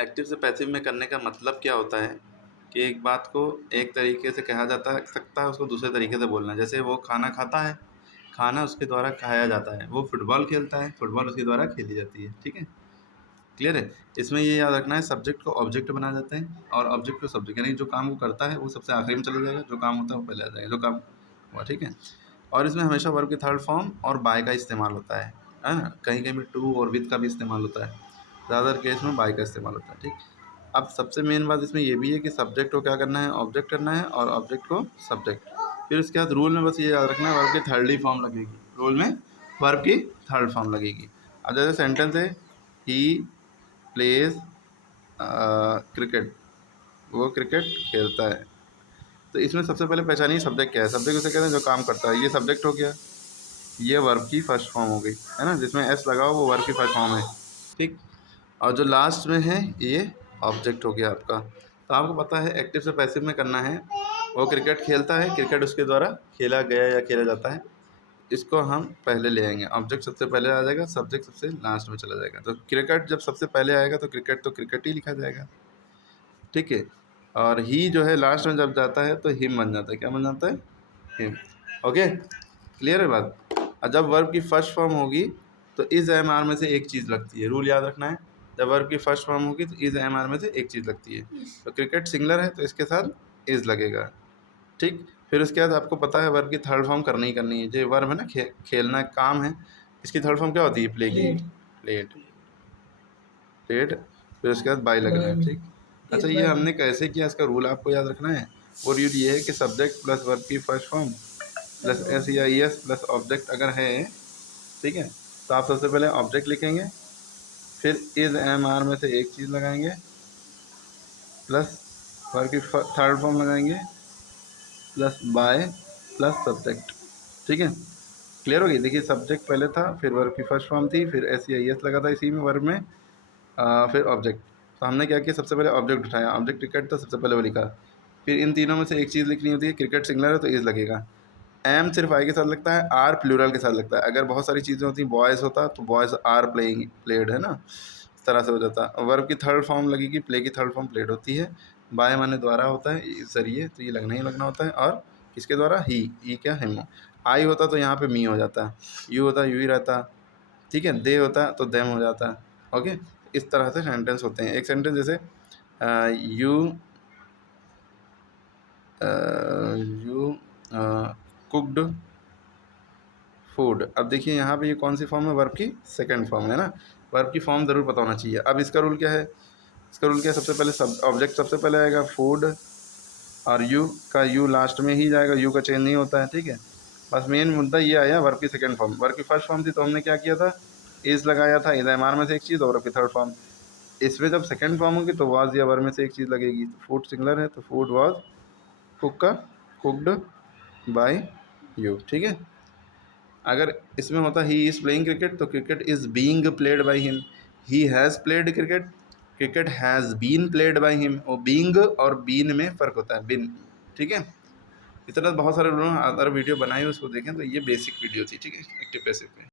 Active से passive में करने का मतलब क्या होता है कि एक बात को एक तरीके से कहा जाता सकता है, उसको दूसरे तरीके से बोलना है। जैसे वो खाना खाता है, खाना उसके द्वारा खाया जाता है। वो फुटबॉल खेलता है, फुटबॉल उसके द्वारा खेली जाती है। ठीक है, क्लियर है। इसमें ये याद रखना है, सब्जेक्ट को ऑब्जेक्ट बना जाते हैं और ऑब्जेक्ट को सब्जेक्ट, यानी जो काम वो करता है वो सबसे आखिरी में चला जाएगा, जो काम होता है वो पहले आ जाएगा, जो काम हुआ। ठीक है, और इसमें हमेशा वर्ब की थर्ड फॉर्म और बाय का इस्तेमाल होता है ना। कहीं कहीं में टू और विद का भी इस्तेमाल होता है, ज़्यादातर केस में बाय का इस्तेमाल होता है। ठीक, अब सबसे मेन बात इसमें ये भी है कि सब्जेक्ट को क्या करना है, ऑब्जेक्ट करना है, और ऑब्जेक्ट को सब्जेक्ट। फिर उसके बाद रूल में बस ये याद रखना है, वर्ब की थर्ड ही फॉर्म लगेगी। रूल में वर्ब की थर्ड फॉर्म लगेगी। अब जैसे सेंटेंस है, ही प्लेज क्रिकेट, वो क्रिकेट खेलता है। तो इसमें सबसे पहले पहचानिए सब्जेक्ट क्या है। सब्जेक्ट उसे कहते हैं जो काम करता है। ये सब्जेक्ट हो गया, ये वर्ब की फर्स्ट फॉर्म हो गई, है ना, जिसमें एस लगा हो वो वर्ब की फर्स्ट फॉर्म है। ठीक, और जो लास्ट में है ये ऑब्जेक्ट हो गया आपका। तो आपको पता है एक्टिव से पैसिव में करना है। वो क्रिकेट खेलता है, क्रिकेट उसके द्वारा खेला गया या खेला जाता है, इसको हम पहले ले आएंगे। ऑब्जेक्ट सबसे पहले आ जाएगा, सब्जेक्ट सबसे लास्ट में चला जाएगा। तो क्रिकेट जब सबसे पहले आएगा तो क्रिकेट ही लिखा जाएगा। ठीक है, और ही जो है लास्ट में जब जाता है तो हिम बन जाता है। क्या बन जाता है? हिम। ओके, क्लियर है बात। और जब वर्ब की फर्स्ट फॉर्म होगी तो इज एम आर में से एक चीज़ लगती है। रूल याद रखना है, जब वर्ब की फर्स्ट फॉर्म होगी तो इज एम आर में से एक चीज़ लगती है। तो क्रिकेट सिंगुलर है तो इसके साथ इज लगेगा। ठीक, फिर उसके बाद आपको पता है वर्ब की थर्ड फॉर्म करनी ही करनी है। जो वर्ब है ना, खेलना काम है, इसकी थर्ड फॉर्म क्या होती है? प्ले की। Played, played. फिर उसके बाद बाई लगना है। ठीक, अच्छा ये हमने कैसे किया, इसका रूल आपको याद रखना है। वो रूल ये है कि सब्जेक्ट प्लस वर्ब की फर्स्ट फॉर्म प्लस एस या ई एस प्लस ऑब्जेक्ट अगर है, ठीक है, तो आप सबसे पहले ऑब्जेक्ट लिखेंगे, फिर इज एम आर में से एक चीज़ लगाएंगे, प्लस वर्ब की थर्ड फॉर्म लगाएंगे, प्लस बाय, प्लस सब्जेक्ट। ठीक है, क्लियर हो गई। देखिए सब्जेक्ट पहले था, फिर वर्ब की फर्स्ट फॉर्म थी, फिर एस या ई एस लगा था इसी में वर्ब में, फिर ऑब्जेक्ट। तो हमने क्या किया, सबसे पहले ऑब्जेक्ट उठाया, ऑब्जेक्ट क्रिकेट था, सबसे पहले वो लिखा। फिर इन तीनों में से एक चीज़ लिखनी होती है। क्रिकेट सिंगुलर है तो इज लगेगा, एम सिर्फ आई के साथ लगता है, आर प्लूरल के साथ लगता है। अगर बहुत सारी चीज़ें होती हैं, बॉयज़ होता तो बॉयज़ आर प्लेइंग, प्लेड, है ना, इस तरह से हो जाता। वर्ब की थर्ड फॉर्म लगेगी, प्ले की थर्ड फॉर्म प्लेड होती है। बाय माने द्वारा होता है, इस जरिए, तो ये लगना ही लगना होता है। और किसके द्वारा? ही क्या, हिम। आई होता तो यहाँ पे मी हो जाता, यू होता यू ही रहता। ठीक है, दे होता तो देम हो जाता। ओके, इस तरह से सेंटेंस होते हैं। एक सेंटेंस जैसे यू यू कुकड फूड। अब देखिए यहाँ पे ये कौन सी फॉर्म है? वर्ब की सेकंड फॉर्म है ना। वर्ब की फॉर्म ज़रूर पता होना चाहिए। अब इसका रूल क्या है? इसका रूल क्या है? सबसे पहले ऑब्जेक्ट सबसे पहले आएगा, फूड, और यू का यू लास्ट में ही जाएगा, यू का चेंज नहीं होता है। ठीक है, बस मेन मुद्दा ये आया वर्ब की सेकंड फॉर्म। वर्ब की फर्स्ट फॉर्म थी तो हमने क्या किया था? इज लगाया था, इज एम आर में से एक चीज़, और वर्ब की थर्ड फॉर्म। इसमें जब सेकंड फॉर्म होगी तो वाज या वर्ब में से एक चीज़ लगेगी। फूड सिंगुलर है तो फूड वाज, कुक का कुकड बाय यू। ठीक है, अगर इसमें होता ही इज़ प्लेइंग क्रिकेट तो cricket is being played by him. He has played cricket, cricket has been played by him. और बीइंग और बीन में फ़र्क होता है, बिन। ठीक है, इस तरह बहुत सारे लोगों ने अदर वीडियो बनाई, उसको देखें, तो ये बेसिक वीडियो थी। ठीक है, एक्टिव पैसिव पे।